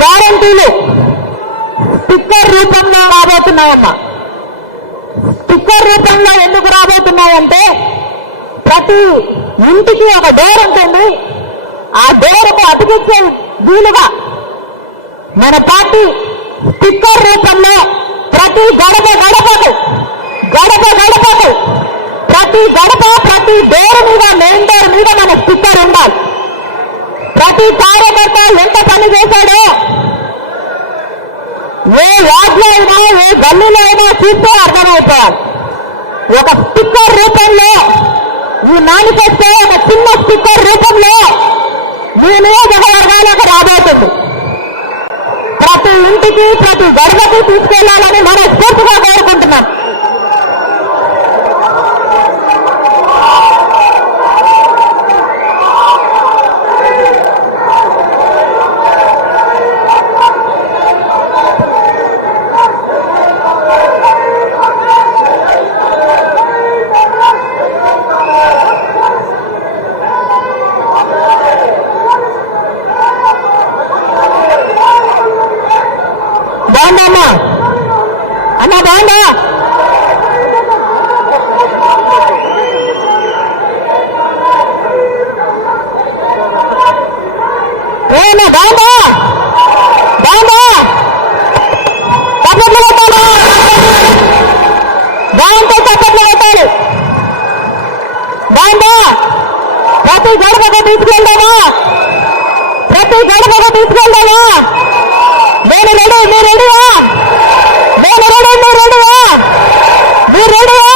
గ్యారంటీలు స్టిక్కర్ రూపంలో రాబోతున్నాయమ్మా. స్టిక్కర్ రూపంలో ఎందుకు రాబోతున్నాయంటే ప్రతి ఇంటికి ఒక డోర్ ఉంటుంది. ఆ డోర్కు అతికించే వీలుగా మన పార్టీ స్టిక్కర్ రూపంలో ప్రతి గడపకు ప్రతి గడప ప్రతి డోర్ మీద మెయిన్ డోర్ మీద మన స్టిక్కర్ ఉండాలి. ప్రతి కార్యకర్త ఎంత పని చేశాడో ఏ వార్డులో అయినా ఏ గల్లీలో అయినా చూస్తే అర్థమైపోవాలి. ఒక స్టిక్కర్ రూపంలో ఈ మేనిఫెస్టో ఒక చిన్న స్టిక్కర్ రూపంలో ఈ నియోజకవర్గాలకు రాబోతుంది. ప్రతి ఇంటికి ప్రతి గడపకి తీసుకెళ్లాలని మనస్ఫూర్తిగా కోరుకుంటున్నాం. బాగుందమ్మా అన్న, బాగుందా? ఏమన్నా బాగుందా? బాగుందా? చప్పట్లు కొట్టాలి. బాగుంటే చప్పట్లు కొట్టాలి. బాగుందా? ప్రతి గడపకు తీసుకెళ్దామా? ప్రతి గడపకు తీసుకెళ్దామా? నేను రెడీ, మీరు రెడీయా? నేను రెడీ, మీరు రెడీయా? మీరు రెడీయా?